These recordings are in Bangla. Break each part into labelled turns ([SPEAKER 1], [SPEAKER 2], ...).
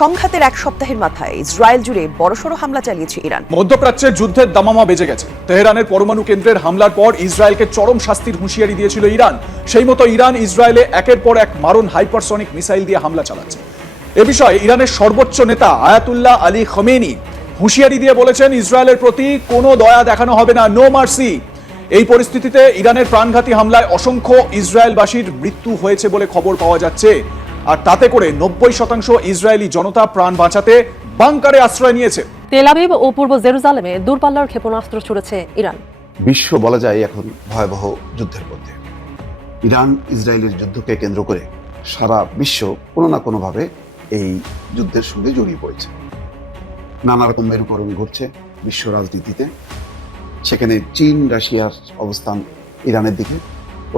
[SPEAKER 1] সংঘাতের এক সপ্তাহের মাথায় ইসরায়েল জুড়ে বড়সড় হামলা চালিয়েছে ইরান।
[SPEAKER 2] মধ্যপ্রাচ্যের যুদ্ধের দামামা বেজে গেছে। তেহরানের পরমাণু কেন্দ্রের হামলার পর ইসরায়েলকে চরম শাস্তির হুঁশিয়ারি দিয়েছিল ইরান। সেই মতো ইরান ইসরায়েলে একের পর এক মারণ হাইপারসনিক মিসাইল দিয়ে হামলা চালাচ্ছে। এ বিষয়ে ইরানের সর্বোচ্চ নেতা আয়াতুল্লাহ আলী খমেনি হুঁশিয়ারি দিয়ে বলেছেন, ইসরায়েলের প্রতি কোনো দয়া দেখানো হবে না নো মার্সি এই পরিস্থিতিতে ইরানের প্রাণঘাতী হামলায় অসংখ্য ইসরায়েলবাসীর মৃত্যু হয়েছে বলে খবর পাওয়া যাচ্ছে। আর তাতে করে নব্বই শতাংশ ইসরায়েলি জনতা প্রাণ বাঁচাতে বাংকারে আশ্রয় নিয়েছে।
[SPEAKER 3] তেল আবিব ও পূর্ব জেরুজালেমে দূরপাল্লার ক্ষেপণাস্ত্র ছুড়েছে ইরান।
[SPEAKER 4] বিশ্ব বলা যায় এখন ভয়াবহ যুদ্ধের মধ্যে। ইরান ইসরায়েলের যুদ্ধকে কেন্দ্র করে সারা বিশ্ব কোনো না কোনোভাবে এই যুদ্ধের সঙ্গে জড়িয়ে পড়েছে। নানা রকম মেরুকরণ ঘটছে বিশ্ব রাজনীতিতে। সেখানে চীন রাশিয়ার অবস্থান ইরানের দিকে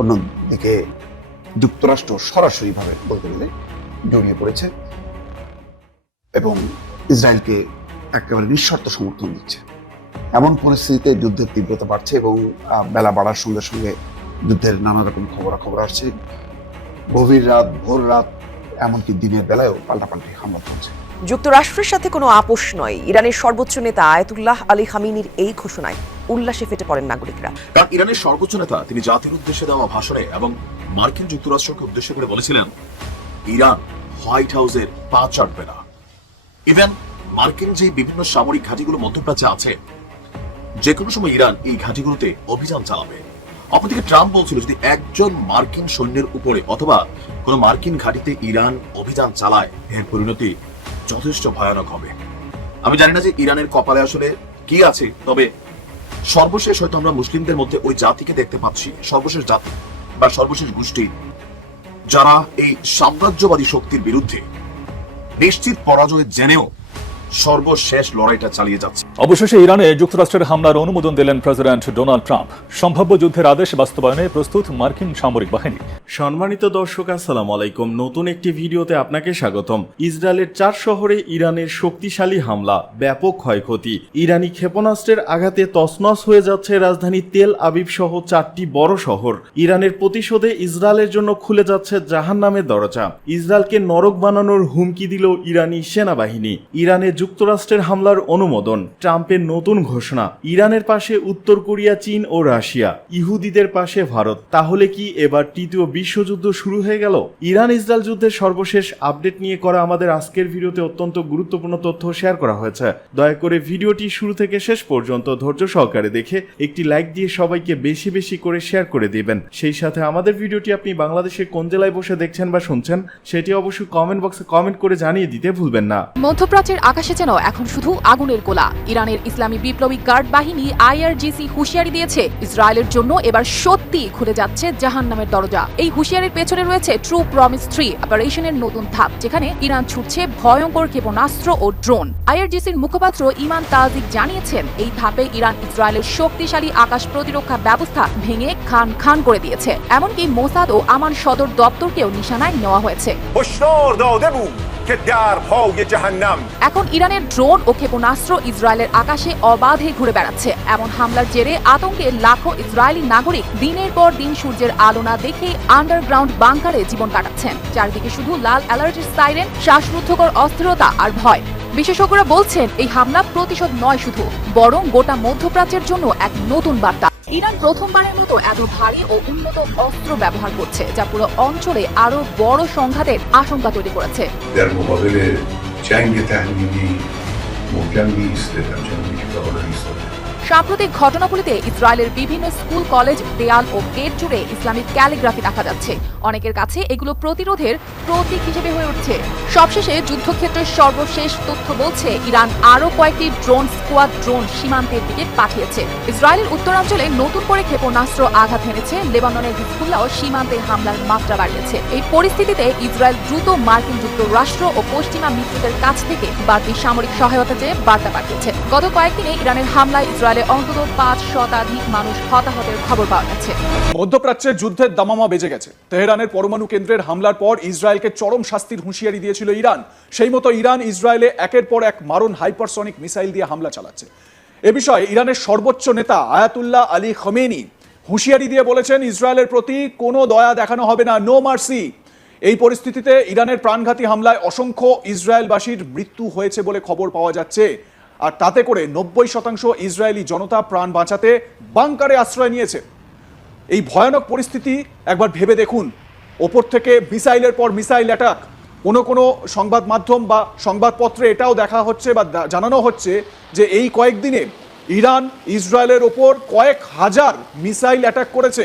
[SPEAKER 4] অন্যদিকে যুক্তরাষ্ট্র সরাসরিভাবে বলতে গেলে জড়িয়ে পড়েছে এবং ইসরায়েলকে একেবারে নিঃশর্ত সমর্থন দিচ্ছে। এমন পরিস্থিতিতে যুদ্ধের তীব্রতা বাড়ছে এবং বেলা বাড়ার সঙ্গে সঙ্গে যুদ্ধের নানা রকম খবরাখবর আসছে। গভীর রাত ভোর রাত এমনকি দিনের বেলায়ও পাল্টাপাল্টি হামলা চলছে।
[SPEAKER 1] যুক্তরাষ্ট্রের সাথে কোনো আপোষ নয়। ইরানের সর্বোচ্চ নেতা আয়াতুল্লাহ আলী খামিনির এই ঘোষণায় উল্লাসে ফেটে পড়েন নাগরিকরা।
[SPEAKER 5] কারণ ইরানের সর্বোচ্চ নেতা তিনি জাতির উদ্দেশ্যে দেওয়া ভাষণে এবং মার্কিন যুক্তরাষ্ট্রকে উদ্দেশ্য করে বলেছিলেন, ইরান হোয়াইট হাউসের পা চাটবে না। ইভেন মার্কিন যে বিভিন্ন সামরিক ঘাঁটিগুলো মধ্যপ্রাচ্যে আছে যে কোনো সময় ইরান এই ঘাঁটিগুলোতে অভিযান চালাবে। অপরদিকে ট্রাম্প বলছিল যদি একজন মার্কিন সৈন্যের উপরে অথবা কোনো মার্কিন ঘাঁটিতে ইরান অভিযান চালায়, এর পরিণতি যথেষ্ট ভয়ানক হবে। আমি জানি না যে ইরানের কপালে আসলে কি আছে, তবে সর্বশেষ হয়তো আমরা মুসলিমদের মধ্যে ওই জাতিকে দেখতে পাচ্ছি, সর্বশেষ জাতি। বা সর্বশেষ গোষ্ঠী যারা এই সাম্রাজ্যবাদী শক্তির বিরুদ্ধে নিশ্চিত পরাজয় জেনেও সর্বশেষ লড়াইটা চালিয়ে যাচ্ছে।
[SPEAKER 6] অবশেষে ইরানে যুক্তরাষ্ট্রের হামলার অনুমোদন দিলেন প্রেসিডেন্ট ডোনাল্ড ট্রাম্প। সম্ভাব্য যুদ্ধের আদেশ বাস্তবায়নে প্রস্তুত মার্কিন সামরিক বাহিনী।
[SPEAKER 7] সম্মানিত দর্শক, আসসালামু আলাইকুম। নতুন একটি ভিডিওতে আপনাকে স্বাগতম। ইসরায়েলের চার শহরে ইরানের শক্তিশালী হামলা, ব্যাপক ক্ষয়ক্ষতি। ইরানি ক্ষেপণাস্ত্রের আঘাতে তছনছ হয়ে যাচ্ছে রাজধানী তেল আবিব সহ চারটি বড় শহর। ইরানের প্রতিশোধে ইসরায়েলের জন্য খুলে যাচ্ছে জাহান নামের দরজা। ইসরায়েলকে নরক বানানোর হুমকি দিল ইরানি সেনাবাহিনী। ইরানে যুক্তরাষ্ট্রের হামলার অনুমোদন, ট্রাম্পের নতুন ঘোষণা। ইরানের পাশে উত্তর কোরিয়া, চীন ও রাশিয়া। ইহুদিদের পাশে ভারত। তাহলে কি এবার তৃতীয় বিশ্বযুদ্ধ শুরু হয়ে গেল। ইরান ইসরায়েল যুদ্ধের সর্বশেষ আপডেট নিয়ে করা আমাদের আজকের ভিডিওতে অত্যন্ত গুরুত্বপূর্ণ তথ্য শেয়ার করা হয়েছে। দয়া করে ভিডিওটি শুরু থেকে শেষ পর্যন্ত ধৈর্য সহকারে দেখে একটি লাইক দিয়ে সবাইকে বেশি বেশি করে শেয়ার করে দিবেন। সেই সাথে আমাদের ভিডিওটি আপনি বাংলাদেশের কোন জেলায় বসে দেখছেন বা শুনছেন, সেটি অবশ্যই কমেন্ট বক্সে কমেন্ট করে জানিয়ে দিতে ভুলবেন না।
[SPEAKER 8] মধ্যপ্রাচ্যের আকাশে যেন এখন শুধু আগুনের গোলা ইরানের ইসলামী বিপ্লবী গার্ড বাহিনী আইআরজিসি হুঁশিয়ারি দিয়েছে, ইসরায়েলের জন্য এবার সত্যি খুলে যাচ্ছে জাহান নামের দরজা। এই হুঁশিয়ারির পেছনে রয়েছে ট্রু প্রমিস থ্রি অপারেশনের নতুন ধাপ, যেখানে ইরান ছুটছে ভয়ঙ্কর ক্ষেপণাস্ত্র ও ড্রোন আইআরজিসির মুখপাত্র ইমান তাজিক জানিয়েছেন, এই ধাপে ইরান ইসরায়েলের শক্তিশালী আকাশ প্রতিরক্ষা ব্যবস্থা ভেঙে খান খান করে দিয়েছে। এমনকি মোসাদ ও আমান সদর দপ্তরকেও নিশানায় নেওয়া হয়েছে।
[SPEAKER 9] که درهای جهنم
[SPEAKER 8] এখন ইরানের ড্রোন ও ক্ষেপণাস্ত্র ইসরায়েলের আকাশে অবাধে ঘুরে বেড়াচ্ছে এমন হামলার জেরে আতঙ্কে লাখো ইসরায়েলি নাগরিক দিনের পর দিন সূর্যের আলো না দেখে আন্ডারগ্রাউন্ড বাংকারে জীবন কাটাচ্ছেন চারদিকে শুধু লাল অ্যালার্টের সাইরেন শ্বাসরুদ্ধকর অস্থিরতা আর ভয় বিশেষজ্ঞরা বলছেন এই হামলা প্রতিশোধ নয় শুধু বরং গোটা মধ্যপ্রাচ্যের জন্য এক নতুন বার্তা ইরান প্রথমবারের মতো এত ভারী ও উন্নত অস্ত্র ব্যবহার করছে যা পুরো অঞ্চলে আরো বড় সংঘাতের আশঙ্কা তৈরি করেছে
[SPEAKER 10] در مقابل جنگ تحمیلی محکم نیستد همچنان که تا حالا ایستاده
[SPEAKER 8] সাম্প্রতিক ঘটনাগুলিতে ইসরায়েলের বিভিন্ন স্কুল, কলেজ, দেয়াল ও গেট জুড়ে ইসলামিক ক্যালিগ্রাফি দেখা যাচ্ছে। অনেকের কাছে এগুলো প্রতিরোধের প্রতীক হিসেবে হয়ে উঠছে। সবশেষে যুদ্ধক্ষেত্রের সর্বশেষ তথ্য বলছে, ইরান আরও কয়েকটি ড্রোন স্কোয়াড ড্রোন সীমান্তের দিকে পাঠিয়েছে। ইসরায়েলের উত্তরাঞ্চলে নতুন করে ক্ষেপণাস্ত্র আঘাত হেনেছে। লেবাননের হিজবুল্লাহ সীমান্তে হামলার মাত্রা বাড়িয়েছে। এই পরিস্থিতিতে ইসরায়েল দ্রুত মার্কিন যুক্তরাষ্ট্র ও পশ্চিমা মিত্রদের কাছ থেকে বাড়তি সামরিক সহায়তা চেয়ে বার্তা পাঠিয়েছে। গত কয়েকদিনে ইরানের হামলায় ইসরায়েলে অন্তত পাঁচ শতাধিক মানুষ হতাহতের খবর পাওয়া গেছে।
[SPEAKER 2] মধ্যপ্রাচ্যের যুদ্ধের দামামা বেজে গেছে। তেহরানের পরমাণু কেন্দ্রের হামলার পর ইসরায়েলকে চরম শাস্তির হুঁশিয়ারি দিয়েছিল ইরান। সেই মতো ইরান ইসরায়েলে একের পর এক মারণ হাইপারসনিক মিসাইল দিয়ে হামলা চালাচ্ছে। এ বিষয়ে ইরানের সর্বোচ্চ নেতা আয়াতুল্লাহ আলী খমেনি হুঁশিয়ারি দিয়ে বলেছেন, ইসরায়েলের প্রতি কোনো দয়া দেখানো হবে না নো মার্সি এই পরিস্থিতিতে ইরানের প্রাণঘাতী হামলায় অসংখ্য ইসরায়েলবাসীর মৃত্যু হয়েছে বলে খবর পাওয়া যাচ্ছে। আর তাতে করে নব্বই শতাংশ ইসরায়েলি জনতা প্রাণ বাঁচাতে বাংকারে আশ্রয় নিয়েছে। এই ভয়ানক পরিস্থিতি একবার ভেবে দেখুন। ওপর থেকে মিসাইলের পর মিসাইল অ্যাটাক। কোনো কোনো সংবাদ মাধ্যম বা সংবাদপত্রে এটাও দেখা হচ্ছে বা জানানো হচ্ছে যে এই কয়েকদিনে ইরান ইসরায়েলের ওপর কয়েক হাজার মিসাইল অ্যাটাক করেছে।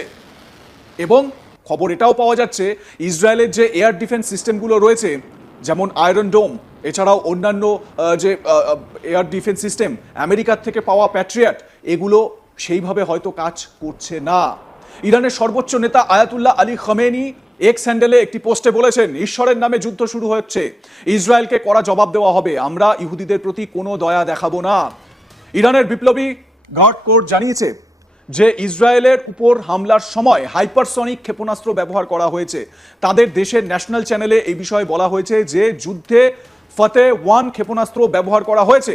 [SPEAKER 2] এবং খবর এটাও পাওয়া যাচ্ছে, ইসরায়েলের যে এয়ার ডিফেন্স সিস্টেমগুলো রয়েছে, যেমন আয়রন ডোম এছাড়াও অন্যান্য যে এয়ার ডিফেন্স সিস্টেম আমেরিকার থেকে পাওয়া প্যাট্রিয়াট এগুলো সেইভাবে হয়তো কাজ করছে না। ইরানের সর্বোচ্চ নেতা আয়াতুল্লাহ আলী খমেনি এক্স হ্যান্ডেলে একটি পোস্টে বলেছেন, ঈশ্বরের নামে যুদ্ধ শুরু হচ্ছে। ইসরায়েলকে কড়া জবাব দেওয়া হবে। আমরা ইহুদিদের প্রতি কোনো দয়া দেখাবো না। ইরানের বিপ্লবী গার্ড কোর্ট জানিয়েছে যে, ইসরায়েলের উপর হামলার সময় হাইপারসনিক ক্ষেপণাস্ত্র ব্যবহার করা হয়েছে। তাদের দেশের ন্যাশনাল চ্যানেলে এই বিষয়ে বলা হয়েছে যে, যুদ্ধে ফতে ওয়ান ক্ষেপণাস্ত্র ব্যবহার করা হয়েছে।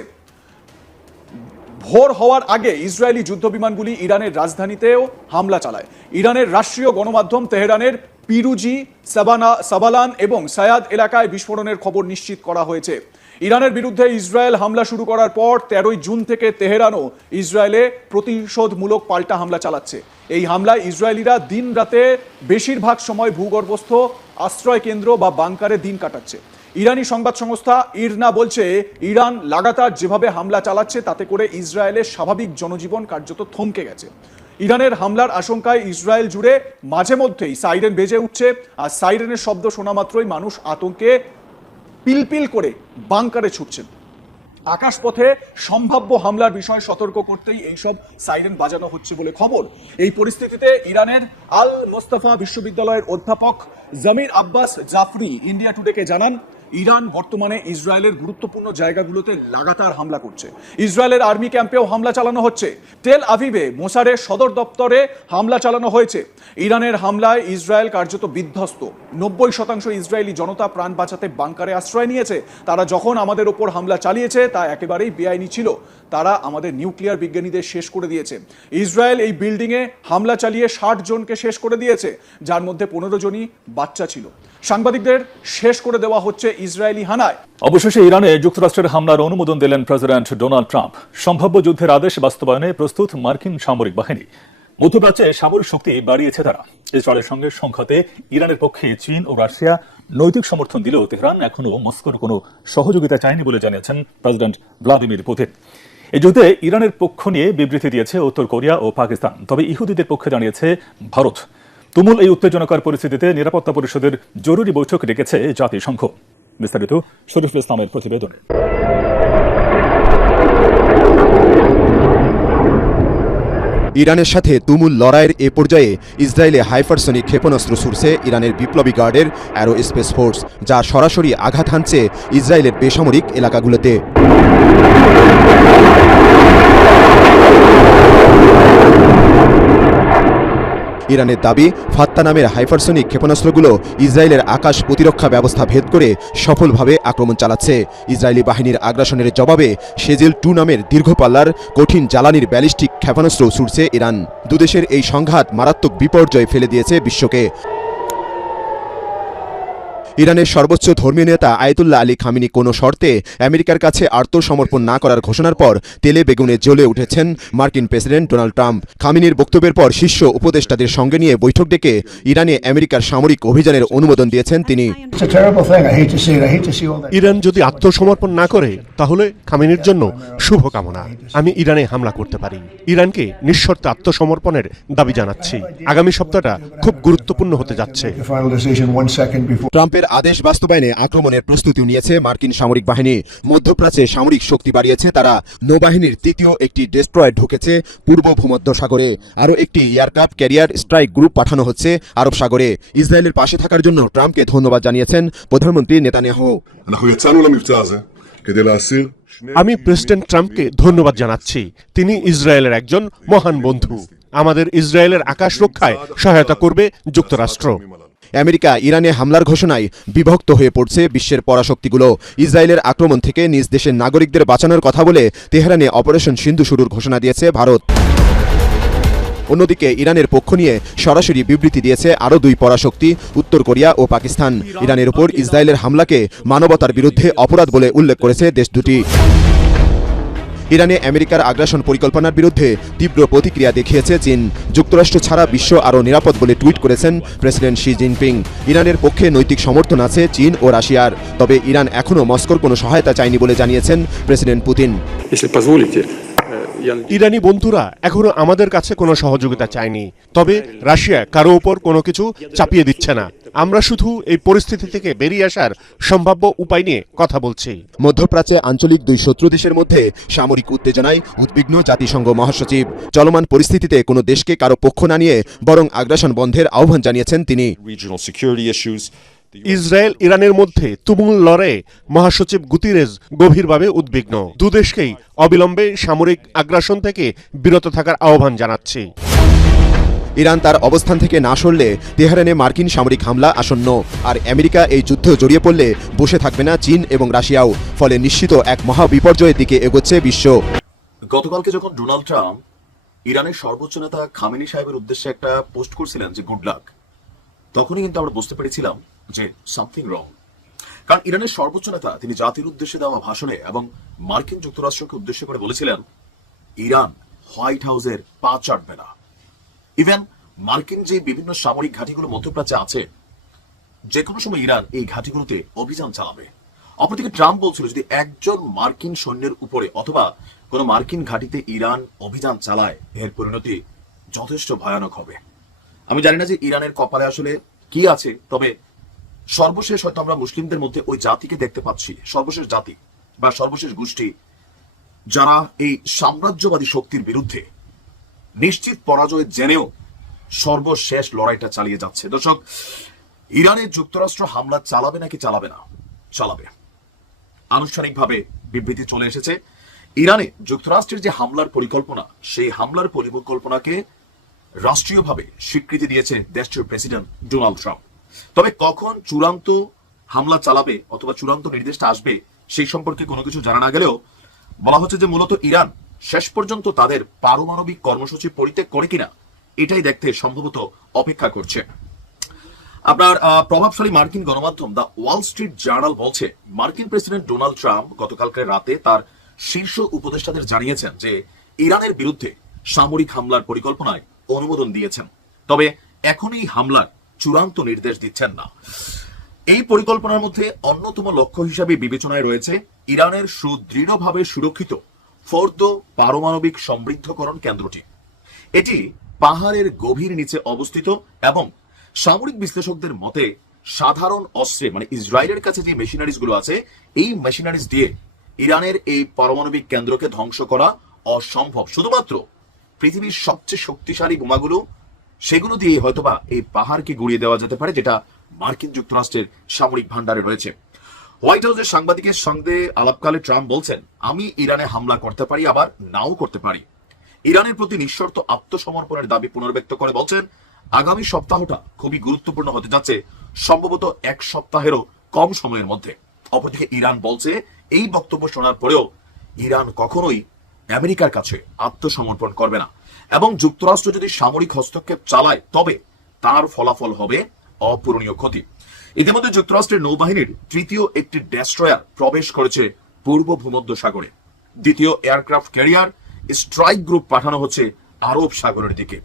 [SPEAKER 2] ভোর হওয়ার আগে ইসরায়েলি যুদ্ধবিমানগুলি ইরানের রাজধানীতেও হামলা চালায়। ইরানের রাষ্ট্রীয় গণমাধ্যম তেহরানের পিরুজি, সাবানা, সাবালান এবং সায়াদ এলাকায় বিস্ফোরণের খবর নিশ্চিত করা হয়েছে। ইরানের বিরুদ্ধে ইসরায়েল হামলা শুরু করার পর তেরোই জুন থেকে তেহরানও ইসরায়েলে প্রতিশোধমূলক পাল্টা হামলা চালাচ্ছে। এই হামলায় ইসরায়েলিরা দিন রাতে বেশিরভাগ সময় ভূগর্ভস্থ আশ্রয় কেন্দ্র বা বাংকারে দিন কাটাচ্ছে। ইরানি সংবাদ সংস্থা ইরনা বলছে, ইরান লাগাতার যেভাবে হামলা চালাচ্ছে, তাতে করে ইসরায়েলের স্বাভাবিক জনজীবন কার্যত থমকে গেছে। ইরানের হামলার আশঙ্কায় ইসরায়েল জুড়ে মাঝে মধ্যেই সাইরেন বেজে উঠছে, আর সাইরেনের শব্দ শোনা মাত্রই মানুষ আতঙ্কে পিলপিল করে বাংকারে ছুটছেন। আকাশপথে সম্ভাব্য হামলার বিষয়ে সতর্ক করতেই এইসব সাইরেন বাজানো হচ্ছে বলে খবর। এই পরিস্থিতিতে ইরানের আল মোস্তফা বিশ্ববিদ্যালয়ের অধ্যাপক জামির আব্বাস জাফরি ইন্ডিয়া টুডেকে জানান ইরান বর্তমানে ইসরায়েলের গুরুত্বপূর্ণ জায়গাগুলোতে লাগাতার হামলা করছে। ইসরায়েলের আর্মি ক্যাম্পেও হামলা চালানো হচ্ছে। টেল আভিভে মোসারের সদর দপ্তরে হামলা চালানো হয়েছে। ইরানের হামলায় ইসরায়েল কার্যত বিধ্বস্ত। নব্বই শতাংশ ইসরায়েলি জনতা প্রাণ বাঁচাতে বাংকারে আশ্রয় নিয়েছে। তারা যখন আমাদের ওপর হামলা চালিয়েছে, তা একেবারেই বেআইনি ছিল। তারা আমাদের নিউক্লিয়ার বিজ্ঞানীদের শেষ করে দিয়েছে। ইসরায়েল এই বিল্ডিংয়ে হামলা চালিয়ে ষাট জনকে শেষ করে দিয়েছে। যার মধ্যে পনেরো জনই বাচ্চা ছিল। সাংবাদিকদের শেষ করে দেওয়া হচ্ছে ইসরায়েলি হানায়।
[SPEAKER 6] অবশেষে ইরানে যুক্তরাষ্ট্রের হামলার অনুমোদন দিলেন প্রেসিডেন্ট ডোনাল্ড ট্রাম্প। সম্ভাব্য যুদ্ধের আদেশ বাস্তবায়নে প্রস্তুত মার্কিন সামরিক বাহিনী। মধ্যপ্রাচ্যে সামরিক শক্তি বাড়িয়েছে তারা। ইসরায়েলের সঙ্গে সংঘাতে ইরানের পক্ষে চীন ও রাশিয়া নৈতিক সমর্থন দিলেও তেহরান এখনও মস্কোর কোনো সহযোগিতা চায়নি বলে জানিয়েছেন প্রেসিডেন্ট ভ্লাদিমির পুতিন। এই যুদ্ধে ইরানের পক্ষ নিয়ে বিবৃতি দিয়েছে উত্তর কোরিয়া ও পাকিস্তান। তবে ইহুদিদের পক্ষে জানিয়েছে ভারত। তুমুল এই উত্তেজনাকর পরিস্থিতিতে নিরাপত্তা পরিষদের জরুরি বৈঠক ডেকেছে জাতিসংঘ। বিস্তারিত শরীফুল ইসলামের প্রতিবেদনে।
[SPEAKER 11] ইরানের সাথে তুমুল লড়াইয়ের এ পর্যায়ে ইসরায়েলে হাইপারসনিক ক্ষেপণাস্ত্র ছুড়ছে ইরানের বিপ্লবী গার্ডের অ্যারো স্পেস ফোর্স, যা সরাসরি আঘাত হানছে ইসরায়েলের বেসামরিক এলাকাগুলোতে। ইরানের দাবি, ফাত্তা নামের হাইপারসনিক ক্ষেপণাস্ত্রগুলো ইসরায়েলের আকাশ প্রতিরক্ষা ব্যবস্থা ভেদ করে সফলভাবে আক্রমণ চালাচ্ছে। ইসরায়েলি বাহিনীর আগ্রাসনের জবাবে সেজেল টু নামের দীর্ঘপাল্লার কঠিন জ্বালানির ব্যালিস্টিক ক্ষেপণাস্ত্র ছুড়ছে ইরান। দুদেশের এই সংঘাত মারাত্মক বিপর্যয় ফেলে দিয়েছে বিশ্বকে। ইরানের সর্বোচ্চ ধর্মীয় নেতা আয়তুল্লাহ আলী খামিনি কোনো শর্তে আমেরিকার কাছে আত্মসমর্পণ না করার ঘোষণার পর তেলে বেগুনে জ্বলে উঠেছেন মার্কিন প্রেসিডেন্ট ডোনাল্ড ট্রাম্প। খামিনির বক্তব্যের পর শীর্ষ উপদেষ্টাদের সঙ্গে নিয়ে বৈঠক ডেকে ইরানে আমেরিকার সামরিক অভিযানের অনুমোদন দিয়েছেন তিনি।
[SPEAKER 12] ইরান যদি আত্মসমর্পণ না করে তাহলে খামিনির জন্য শুভকামনা। আমি ইরানে হামলা করতে পারি। ইরানকে নিঃশর্তে আত্মসমর্পণের দাবি জানাচ্ছি। আগামী সপ্তাহটা খুব গুরুত্বপূর্ণ হতে যাচ্ছে।
[SPEAKER 11] ট্রাম্পের আদেশ বাস্তবায়নে আক্রমণের প্রস্তুতি নিয়েছে মার্কিন সামরিক বাহিনী। মধ্যপ্রাচ্যে সামরিক শক্তি বাড়িয়েছে তারা। নৌবাহিনীর তৃতীয় একটি ডেস্ট্রয়ার ঢুকেছে পূর্ব ভূমধ্য সাগরে। আরও একটি এয়ারক্রাফট ক্যারিয়ার স্ট্রাইক গ্রুপ পাঠানো হচ্ছে আরব সাগরে। ইসরায়েলের পাশে থাকার জন্য ট্রাম্পকে ধন্যবাদ জানিয়েছেন প্রধানমন্ত্রী নেতানিয়াহু।
[SPEAKER 12] আমি প্রেসিডেন্ট ট্রাম্পকে ধন্যবাদ জানাচ্ছি। তিনি ইসরায়েলের একজন মহান বন্ধু। আমাদের ইসরায়েলের আকাশ রক্ষায় সহায়তা করবে যুক্তরাষ্ট্র।
[SPEAKER 11] আমেরিকা ইরানে হামলার ঘোষণায় বিভক্ত হয়ে পড়ছে বিশ্বের পরাশক্তিগুলো। ইসরায়েলের আক্রমণ থেকে নিজ দেশের নাগরিকদের বাঁচানোর কথা বলে তেহরানে অপারেশন সিন্ধু শুরুর ঘোষণা দিয়েছে ভারত। অন্যদিকে ইরানের পক্ষ নিয়ে সরাসরি বিবৃতি দিয়েছে আরও দুই পরাশক্তি, উত্তর কোরিয়া ও পাকিস্তান। ইরানের উপর ইসরায়েলের হামলাকে মানবতার বিরুদ্ধে অপরাধ বলে উল্লেখ করেছে দেশ দুটি। ইরানে আমেরিকার আগ্রাসন পরিকল্পনার বিরুদ্ধে তীব্র প্রতিক্রিয়া দেখিয়েছে চীন। যুক্তরাষ্ট্র ছাড়া বিশ্ব আরও নিরাপদ বলে টুইট করেছেন প্রেসিডেন্ট শি জিনপিং। ইরানের পক্ষে নৈতিক সমর্থন আছে চীন ও রাশিয়ার। তবে ইরান এখনও মস্কোর কোনো সহায়তা চায়নি বলে জানিয়েছেন প্রেসিডেন্ট পুতিন।
[SPEAKER 12] ইরানি বন্ধুরা এখনও আমাদের কাছে কোনো সহযোগিতা চায়নি। তবে রাশিয়া কারও ওপর কোনো কিছু চাপিয়ে দিচ্ছে না। আমরা শুধু এই পরিস্থিতি থেকে বেরিয়ে আসার সম্ভাব্য উপায় নিয়ে কথা বলছি।
[SPEAKER 11] মধ্যপ্রাচ্যে আঞ্চলিক দুই শত্রু দেশের মধ্যে সামরিক উত্তেজনায় উদ্বিগ্ন জাতিসংঘ মহাসচিব। চলমান পরিস্থিতিতে কোনো দেশকে কারও পক্ষ না নিয়ে বরং আগ্রাসন বন্ধের আহ্বান জানিয়েছেন তিনি।
[SPEAKER 12] ইসরায়েল ইরানের মধ্যে তুমুল লড়াইয়ে মহাসচিব গুতিরেজ গভীরভাবে উদ্বিগ্ন। দুদেশকেই অবিলম্বে সামরিক আগ্রাসন থেকে বিরত থাকার আহ্বান জানাচ্ছি।
[SPEAKER 11] ইরান তার অবস্থান থেকে না সরলে তেহরানে মার্কিন সামরিক হামলা আসন্ন। আর আমেরিকা এই যুদ্ধ জড়িয়ে পড়লে বসে থাকবে না চীন এবং রাশিয়াও। ফলে নিশ্চিত এক মহা বিপর্যয়ের দিকে এগোচ্ছে বিশ্ব।
[SPEAKER 5] গতকালকে যখন ডোনাল্ড ট্রাম্প ইরানের সর্বোচ্চ নেতা খামেনি সাহেবের উদ্দেশ্যে একটা পোস্ট করছিলেন যে গুড লাক তখনই কিন্তু আমরা বুঝতে পেরেছিলাম যে সামথিং রং কারণ ইরানের সর্বোচ্চ নেতা, তিনি জাতির উদ্দেশ্যে দেওয়া ভাষণে এবং মার্কিন যুক্তরাষ্ট্রকে উদ্দেশ্য করে বলেছিলেন, ইরান হোয়াইট হাউসের পা চাটবে না। ইভেন মার্কিন যে বিভিন্ন সামরিক ঘাঁটিগুলো মধ্যপ্রাচ্যে আছে যে কোনো সময় ইরান এই ঘাঁটিগুলোতে অভিযান চালাবে। অপরদিকে ট্রাম্প বলছিল, যদি একজন মার্কিন সৈন্যের উপরে অথবা কোনো মার্কিন ঘাঁটিতে ইরান অভিযান চালায়, এর পরিণতি যথেষ্ট ভয়ানক হবে। আমি জানি না যে ইরানের কপালে আসলে কি আছে, তবে সর্বশেষ হয়তো আমরা মুসলিমদের মধ্যে ওই জাতিকে দেখতে পাচ্ছি, সর্বশেষ জাতি বা সর্বশেষ গোষ্ঠী যারা এই সাম্রাজ্যবাদী শক্তির বিরুদ্ধে নিশ্চিত পরাজয় জেনেও সর্বশেষ লড়াইটা চালিয়ে যাচ্ছে। দর্শক ইরানের যুক্তরাষ্ট্র হামলা চালাবে নাকি চালাবে না? চালাবে। আনুষ্ঠানিকভাবে বিবৃতি চলে এসেছে। ইরানে যুক্তরাষ্ট্রের যে হামলার পরিকল্পনা, সেই হামলার পরিকল্পনাকে রাষ্ট্রীয়ভাবে স্বীকৃতি দিয়েছে দেশটির প্রেসিডেন্ট ডোনাল্ড ট্রাম্প। তবে কখন চূড়ান্ত হামলা চালাবে অথবা চূড়ান্ত নির্দেশটা আসবে, সেই সম্পর্কে কোনো কিছু জানা না গেলেও বলা হচ্ছে যে মূলত ইরান শেষ পর্যন্ত তাদের পারমাণবিক কর্মসূচি পরিত্যাগ করে কিনা, এটাই দেখতে সম্ভবত অপেক্ষা করছে। আপনার প্রভাবশালী মার্কিন গণমাধ্যম দ্য ওয়াল স্ট্রিট জার্নাল বলছে, মার্কিন প্রেসিডেন্ট ডোনাল্ড ট্রাম্প গতকালকে রাতে তার শীর্ষ উপদেষ্টাদের জানিয়েছেন যে ইরানের বিরুদ্ধে সামরিক হামলার পরিকল্পনায় অনুমোদন দিয়েছেন। তবে এখন এই হামলার চূড়ান্ত নির্দেশ দিচ্ছেন না। এই পরিকল্পনার মধ্যে অন্যতম লক্ষ্য হিসাবে বিবেচনায় রয়েছে ইরানের সুদৃঢ়ভাবে সুরক্ষিত ফোর্দ পারমাণবিক সমৃদ্ধকরণ কেন্দ্রটি। এটি পাহাড়ের গভীর নিচে অবস্থিত এবং সামরিক বিশ্লেষকদের মতে সাধারণ অস্ত্রে মানে ইসরায়েলের কাছে যে মেশিনারিজগুলো আছে, এই মেশিনারিজ দিয়ে ইরানের এই পারমাণবিক কেন্দ্রকে ধ্বংস করা অসম্ভব। শুধুমাত্র পৃথিবীর সবচেয়ে শক্তিশালী বোমাগুলো সেগুলো দিয়ে হয়তোবা এই পাহাড়কে গুড়িয়ে দেওয়া যেতে পারে, যেটা মার্কিন যুক্তরাষ্ট্রের সামরিক ভান্ডারে রয়েছে। হোয়াইট হাউসের সাংবাদিকের সঙ্গে আলাপকালে ট্রাম্প বলছেন, আমি ইরানে হামলা করতে পারি, আবার নাও করতে পারি। ইরানের প্রতি নিঃশর্ত আত্মসমর্পণের দাবি পুনর্ব্যক্ত করে বলছেন, আগামী সপ্তাহটা খুবই গুরুত্বপূর্ণ হতে যাচ্ছে, সম্ভবত এক সপ্তাহেরও কম সময়ের মধ্যে। অপরদিকে ইরান বলছে, এই বক্তব্য শোনার পরেও ইরান কখনোই আমেরিকার কাছে আত্মসমর্পণ করবে না। এবং যুক্তরাষ্ট্র যদি সামরিক হস্তক্ষেপ চালায়, তবে তার ফলাফল হবে অপূরণীয় ক্ষতি। ইতিমধ্যে যুক্তরাষ্ট্রের নৌবাহিনীর তৃতীয় একটি ডেস্ট্রয়ার প্রবেশ করেছে পূর্ব ভূমধ্য সাগরে দ্বিতীয় এয়ারক্রাফট ক্যারিয়ার স্ট্রাইক গ্রুপ পাঠানো হচ্ছে আরব সাগরের দিকে।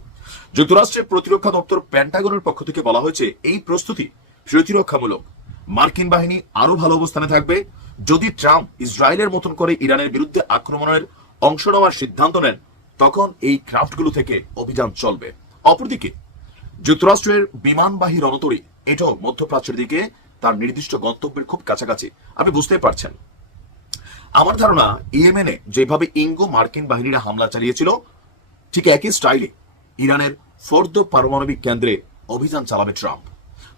[SPEAKER 5] যুক্তরাষ্ট্রের প্রতিরক্ষা দপ্তর প্যান্টাগনের পক্ষ থেকে বলা হয়েছে, এই প্রস্তুতি প্রতিরক্ষামূলক। মার্কিন বাহিনী আরও ভালো অবস্থানে থাকবে। যদি ট্রাম্প ইসরায়েলের মতন করে ইরানের বিরুদ্ধে আক্রমণের অংশ নেওয়ার সিদ্ধান্ত নেন, তখন এই ক্রাফটগুলো থেকে অভিযান চলবে। অপরদিকে, যুক্তরাষ্ট্রের বিমানবাহী রণতরী, এটাও মধ্যপ্রাচ্যের দিকে তার নির্দিষ্ট গন্তব্যের খুব কাছাকাছি। আপনি বুঝতে পারছেন। আমার ধারণা, ইয়েমেনে যেভাবে ইঙ্গো মার্কিন বাহিনীরা হামলা চালিয়েছিল, ঠিক একই স্টাইলে ইরানের ফোর্দ পারমাণবিক কেন্দ্রে অভিযান চালাবে ট্রাম্প।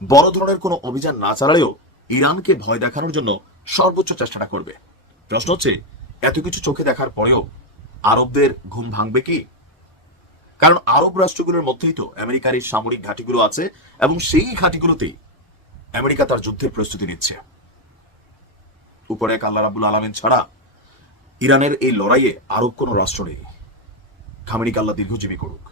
[SPEAKER 5] বড় ধরনের কোনো অভিযান না চালালেও ইরানকে ভয় দেখানোর জন্য সর্বোচ্চ চেষ্টাটা করবে। প্রশ্ন হচ্ছে এত কিছু চোখে দেখার পরেও আরবদের ঘুম ভাঙবে কি? কারণ আরব রাষ্ট্রগুলোর মধ্যেই তো আমেরিকার এই সামরিক ঘাঁটিগুলো আছে এবং সেই ঘাঁটিগুলোতেই আমেরিকা তার যুদ্ধের প্রস্তুতি নিচ্ছে। উপরে এক আল্লাহ রাবুল আলমেন ছাড়া ইরানের এই লড়াইয়ে আরব কোনো রাষ্ট্র নেই। খামেনিক আল্লাহ দীর্ঘজীবী করুক।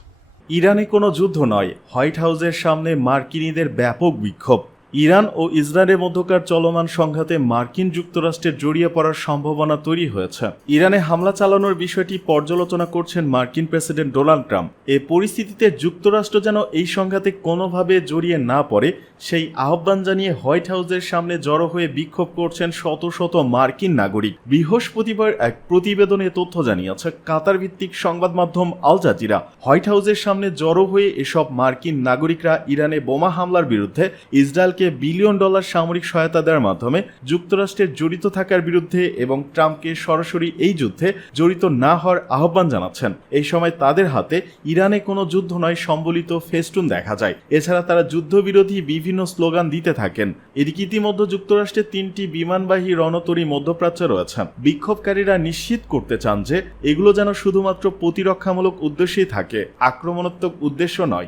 [SPEAKER 7] ইরানে কোনো যুদ্ধ নয়, হোয়াইট হাউসের সামনে মার্কিনীদের ব্যাপক বিক্ষোভ। ইরান ও ইসরায়েলের মধ্যকার চলমান সংঘাতে মার্কিন যুক্তরাষ্ট্রের জড়িয়ে পড়ার সম্ভাবনা তৈরি হয়েছে। ইরানে হামলা চালানোর বিষয়টি পর্যালোচনা করছেন মার্কিন প্রেসিডেন্ট ডোনাল্ড ট্রাম্প। এ পরিস্থিতিতে যুক্তরাষ্ট্র যেন এই সংঘাতে কোনোভাবে জড়িয়ে না পড়ে, সেই আহ্বান জানিয়ে হোয়াইট হাউসের সামনে জড়ো হয়ে বিক্ষোভ করছেন শত শত মার্কিন নাগরিক। বৃহস্পতিবার এক প্রতিবেদনে তথ্য জানিয়েছে কাতার ভিত্তিক সংবাদ মাধ্যম আল জাজিরা, হোয়াইট হাউসের সামনে জড়ো হয়ে এসব মার্কিন নাগরিকরা ইরানে বোমা হামলার বিরুদ্ধে ইসরায়েলকে বিলিয়ন ডলার সামরিক সহায়তা দেওয়ার মাধ্যমে যুক্তরাষ্ট্রের জড়িত থাকার বিরুদ্ধে এবং ট্রাম্পকে সরাসরি এই যুদ্ধে জড়িত না হওয়ার আহ্বান জানাচ্ছেন। এই সময় তাদের হাতে ইরানে কোনো যুদ্ধ নয়, সম্বলিত ফেস্টুন দেখা যায়। এছাড়া তারা যুদ্ধবিরোধী বিভিন্ন স্লোগান দিতে থাকেন। এদিকে ইতিমধ্যে যুক্তরাষ্ট্রের তিনটি বিমানবাহী রণতরী মধ্যপ্রাচ্যে রয়েছেন বিক্ষোভকারীরা নিশ্চিত করতে চান যে এগুলো যেন শুধুমাত্র প্রতিরক্ষামূলক উদ্দেশ্যেই থাকে, আক্রমণাত্মক উদ্দেশ্য নয়।